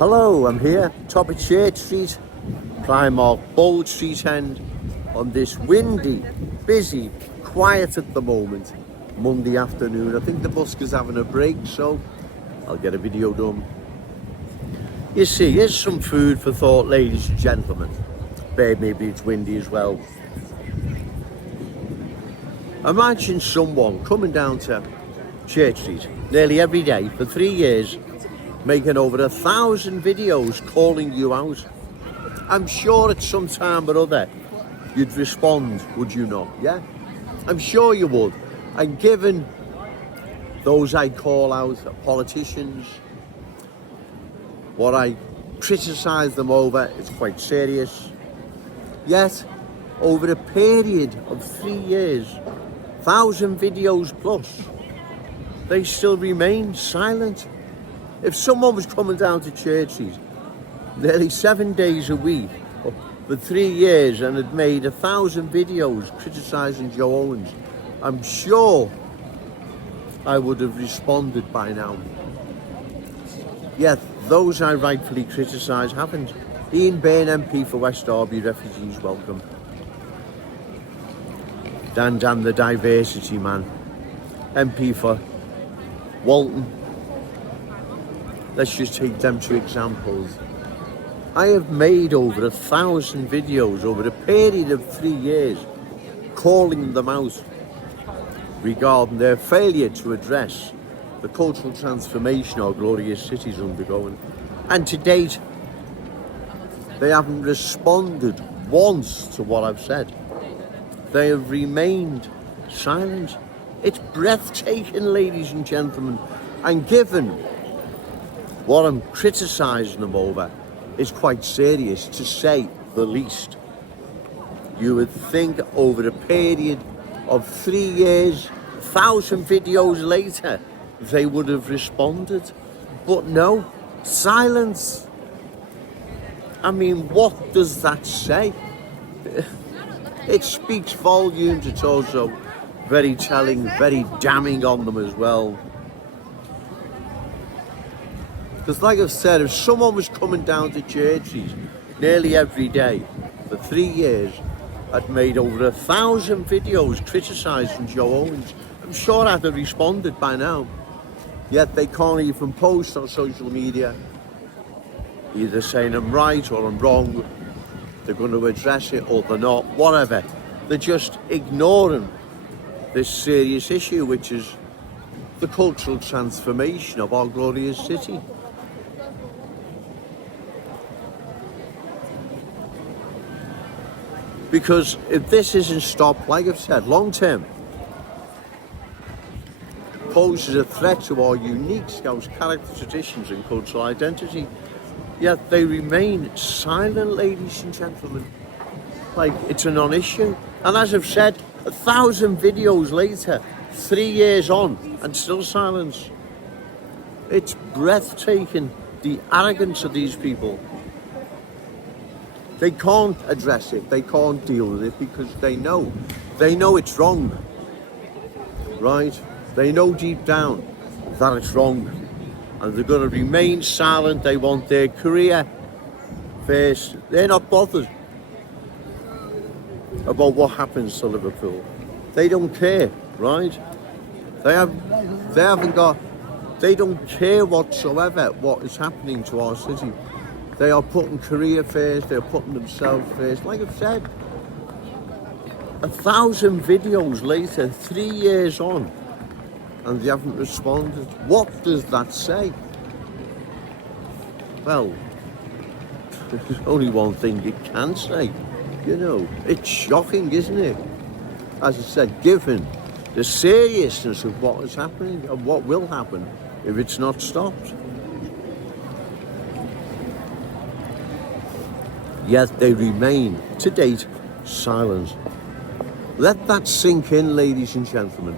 Hello, I'm here, top of Church Street, Primark Bold Street end, on this windy, busy, quiet at the moment, Monday afternoon. I think the buskers having a break, so I'll get a video done. You see, here's some food for thought, ladies and gentlemen. Maybe it's windy as well. Imagine someone coming down to Church Street nearly every day for 3 years, making over 1,000 videos calling you out. I'm sure at some time or other you'd respond, would you not? Yeah, I'm sure you would. And given those I call out, politicians, what I criticise them over, it's quite serious. Yet, over a period of 3 years, 1,000 videos plus, they still remain silent. If someone was coming down to Church Street nearly 7 days a week for 3 years and had made 1,000 videos criticising Joe Owens, I'm sure I would have responded by now. Yet those I rightfully criticise haven't. Byrne MP for West Derby, refugees welcome. Dan the diversity man, MP for Walton. Let's just take them two examples. I have made over 1,000 videos over a period of 3 years, calling them out regarding their failure to address the cultural transformation our glorious city is undergoing. And to date, they haven't responded once to what I've said. They have remained silent. It's breathtaking, ladies and gentlemen. And given what I'm criticising them over is quite serious, to say the least. You would think over a period of 3 years, 1,000 videos later, they would have responded. But no, silence. I mean, what does that say? It speaks volumes. It's also very telling, very damning on them as well. Because like I've said, if someone was coming down to Church Street nearly every day for 3 years, I'd made over 1,000 videos criticising Joe Owens, I'm sure I'd have responded by now. Yet they can't even post on social media, either saying I'm right or I'm wrong. They're going to address it or they're not, whatever. They're just ignoring this serious issue, which is the cultural transformation of our glorious city. Because if this isn't stopped, like I've said, long term, poses a threat to our unique Scouse character, traditions and cultural identity. Yet they remain silent, ladies and gentlemen. Like it's a non-issue. And as I've said, 1,000 videos later, 3 years on, and still silence. It's breathtaking, the arrogance of these people. They can't address it, they can't deal with it because they know it's wrong, right? They know deep down that it's wrong and they're going to remain silent. They want their career first. They're not bothered about what happens to Liverpool. They don't care, right? They don't care whatsoever what is happening to our city. They are putting career first, they're putting themselves first. Like I've said, 1,000 videos later, 3 years on, and they haven't responded. What does that say? Well, there's only one thing it can say. You know, it's shocking, isn't it? As I said, given the seriousness of what is happening and what will happen if it's not stopped. Yet they remain, to date, silent. Let that sink in, ladies and gentlemen.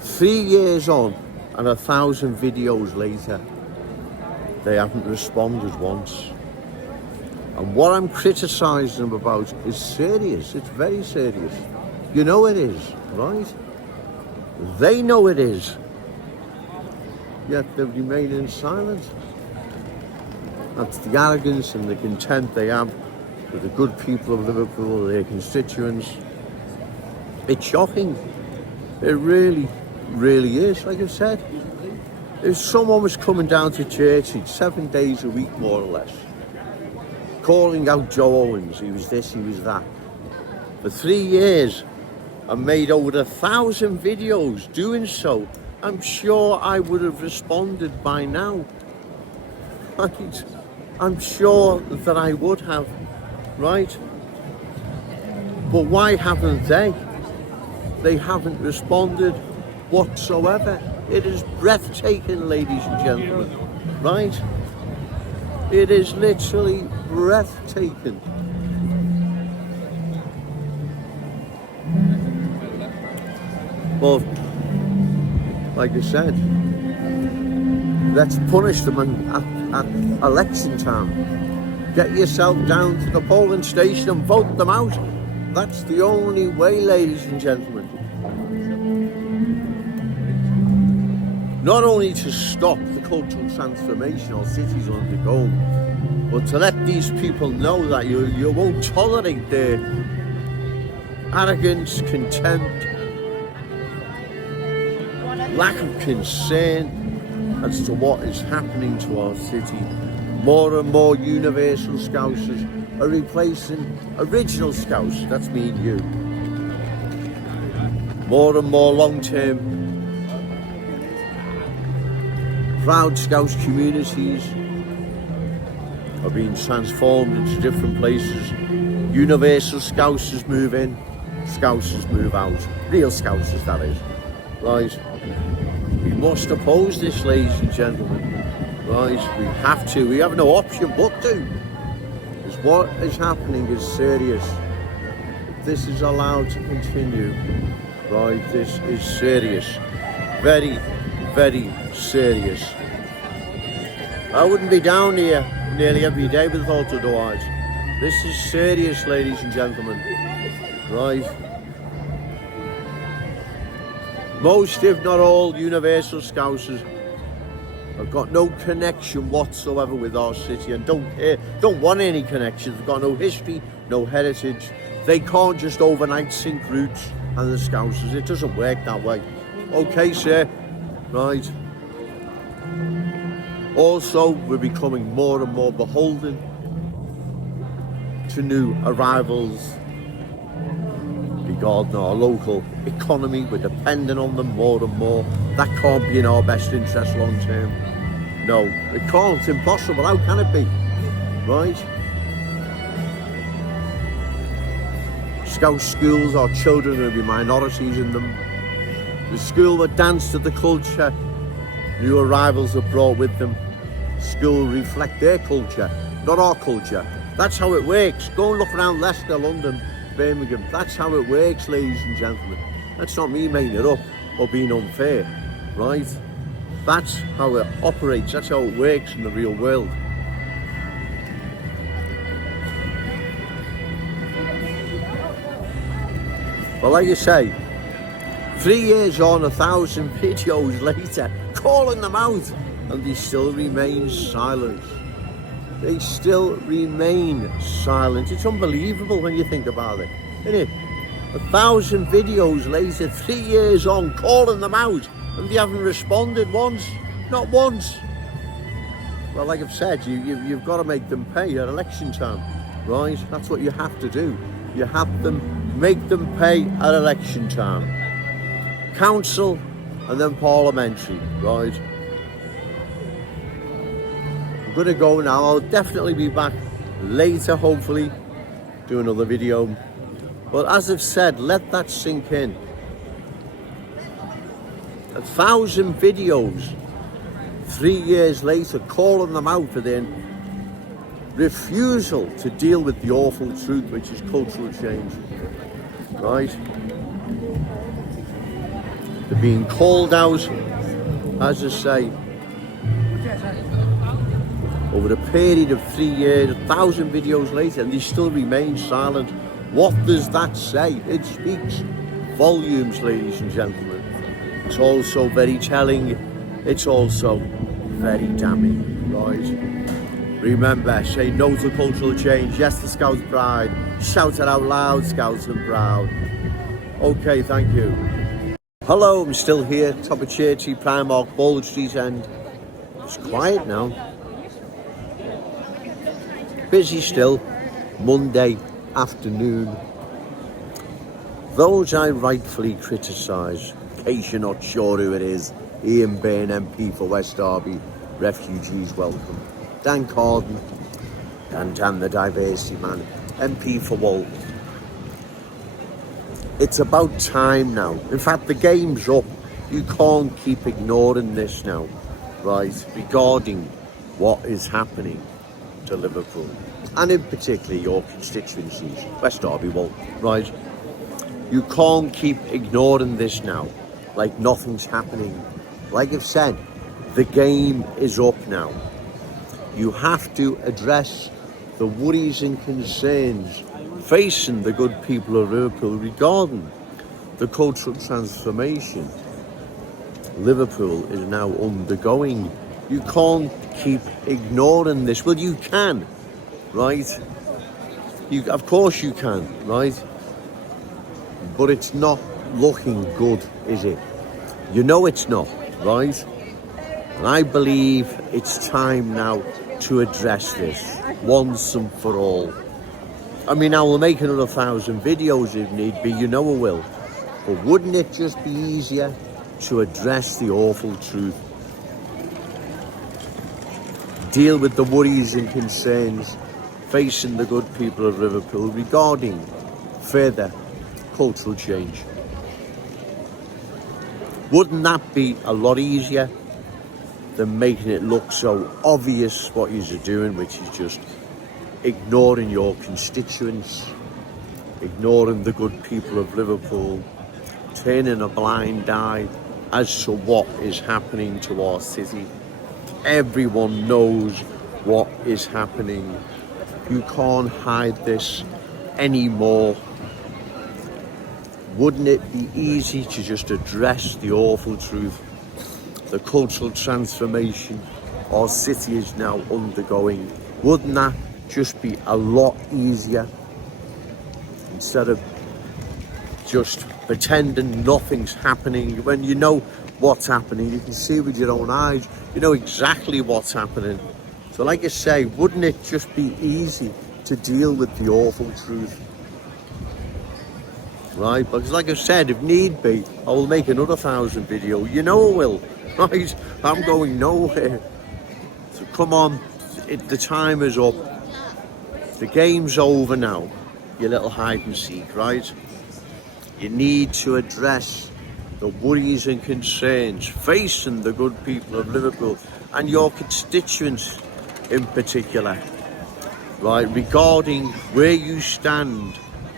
3 years on and 1,000 videos later, they haven't responded once. And what I'm criticising them about is serious. It's very serious. You know it is, right? They know it is. Yet they remain in silence. That's the arrogance and the contempt they have for the good people of Liverpool, their constituents. It's shocking. It really, really is. Like I said, if someone was coming down to church 7 days a week, more or less, calling out Joe Owens, he was this, he was that, for 3 years, and made over 1,000 videos doing so, I'm sure I would have responded by now. Right? I'm sure that I would have, right? But why haven't they? They haven't responded whatsoever. It is breathtaking, ladies and gentlemen, right? It is literally breathtaking. But, like I said, let's punish them at election time. Get yourself down to the polling station and vote them out. That's the only way, ladies and gentlemen. Not only to stop the cultural transformation our cities undergo, but to let these people know that you won't tolerate their arrogance, contempt, lack of concern as to what is happening to our city. More and more universal Scousers are replacing original Scouts, that's me and you. More and more long-term proud Scouse communities are being transformed into different places. Universal Scousers move in, Scousers move out. Real Scousers, that is. Right? We must oppose this, ladies and gentlemen. Right? We have to. We have no option but to. Because what is happening is serious. If this is allowed to continue, right, this is serious. Very, very serious. I wouldn't be down here nearly every day with thought otherwise. This is serious, ladies and gentlemen. Right? Most, if not all, universal Scousers have got no connection whatsoever with our city and don't want any connection. They've got no history, no heritage. They can't just overnight sink roots and the Scousers. It doesn't work that way. Okay, sir. Right. Also, we're becoming more and more beholden to new arrivals regarding our local economy. We're dependent on them more and more. That can't be in our best interest long term. No, it can't. It's impossible. How can it be? Right? Scout schools, our children, there will be minorities in them. The school that danced to the culture, new arrivals have brought with them. School reflect their culture, not our culture. That's how it works. Go and look around Leicester, London, Birmingham. That's how it works, ladies and gentlemen. That's not me making it up or being unfair, right? That's how it operates. That's how it works in the real world. But like you say, 3 years on, 1,000 videos later, calling them out, and they still remain silent. They still remain silent. It's unbelievable when you think about it, isn't it? 1,000 videos later, 3 years on, calling them out, and they haven't responded once. Not once. Well, like I've said, you've got to make them pay at election time, right? That's what you have to do. You have them, make them pay at election time. Council and then parliamentary, right? I'm going to go now. I'll definitely be back later, hopefully, do another video. But as I've said, let that sink in. 1,000 videos, 3 years later, calling them out for their refusal to deal with the awful truth, which is cultural change, right? They're being called out, as I say, over a period of 3 years, 1,000 videos later, and they still remain silent. What does that say? It speaks volumes, ladies and gentlemen. It's also very telling. It's also very damning, right? Remember, say no to cultural change, yes to Scouts pride, shout it out loud, Scouts and proud. Okay, thank you. Hello, I'm still here, top of Churchy, Primark, Bald Street End. It's quiet now. Busy still, Monday afternoon. Those I rightfully criticise, in case you're not sure who it is, Ian Byrne, MP for West Derby, refugees welcome. Dan Carden, Dan the diversity man, MP for Wold. It's about time now. In fact, the game's up. You can't keep ignoring this now, right, regarding what is happening to Liverpool. And in particular, your constituencies, West Derby, Wold, right? You can't keep ignoring this now, like nothing's happening. Like I've said, the game is up now. You have to address the worries and concerns facing the good people of Liverpool regarding the cultural transformation Liverpool is now undergoing. You can't keep ignoring this. Well, you can, right? Of course you can, right? But it's not looking good, is it? You know it's not, right? And I believe it's time now to address this once and for all. I mean, I will make another 1,000 videos if need be, you know I will. But wouldn't it just be easier to address the awful truth? Deal with the worries and concerns facing the good people of Liverpool regarding further cultural change. Wouldn't that be a lot easier than making it look so obvious what you're doing, which is just ignoring your constituents, ignoring the good people of Liverpool, turning a blind eye as to what is happening to our city. Everyone knows what is happening. You can't hide this anymore. Wouldn't it be easy to just address the awful truth, the cultural transformation our city is now undergoing? Wouldn't that just be a lot easier instead of just pretending nothing's happening? When you know what's happening, you can see with your own eyes, you know exactly what's happening. So like I say, wouldn't it just be easy to deal with the awful truth? Right, because like I said, if need be, I will make another 1,000 videos. You know I will, right? I'm going nowhere. So come on, the time is up. The game's over now, you little hide and seek, right? You need to address the worries and concerns facing the good people of Liverpool and your constituents in particular, right? Regarding where you stand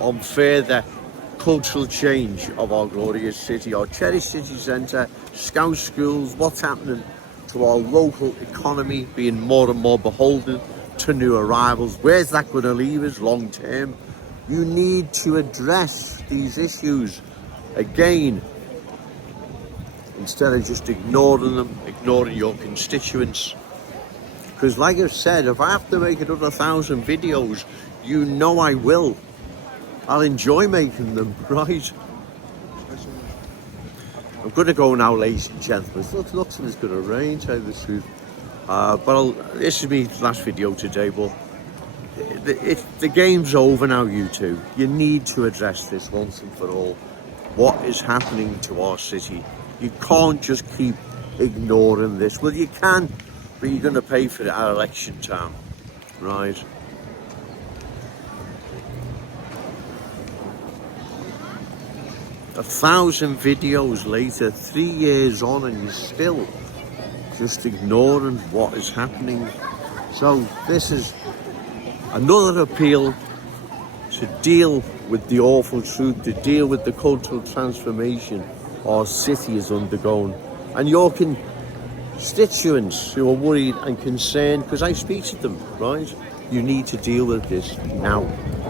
on further cultural change of our glorious city, our cherished city centre, Scout schools, what's happening to our local economy being more and more beholden to new arrivals. Where's that going to leave us long term? You need to address these issues again, instead of just ignoring them, ignoring your constituents. Because like I've said, if I have to make another 1,000 videos, you know I will. I'll enjoy making them, right? I'm going to go now, ladies and gentlemen. It looks like it's going to rain, to tell you the truth. This is my last video today, but the game's over now, you two. You need to address this once and for all. What is happening to our city? You can't just keep ignoring this. Well, you can, but you're going to pay for it at election time, right? A 1,000 videos later, 3 years on, and you're still just ignoring what is happening. So this is another appeal to deal with the awful truth, to deal with the cultural transformation our city is undergoing. And your constituents who are worried and concerned, because I speak to them, right? You need to deal with this now.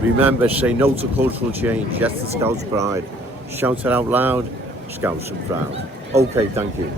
Remember, say no to cultural change, yes to Scouts pride. Shout it out loud, Scouts and proud. Okay, thank you.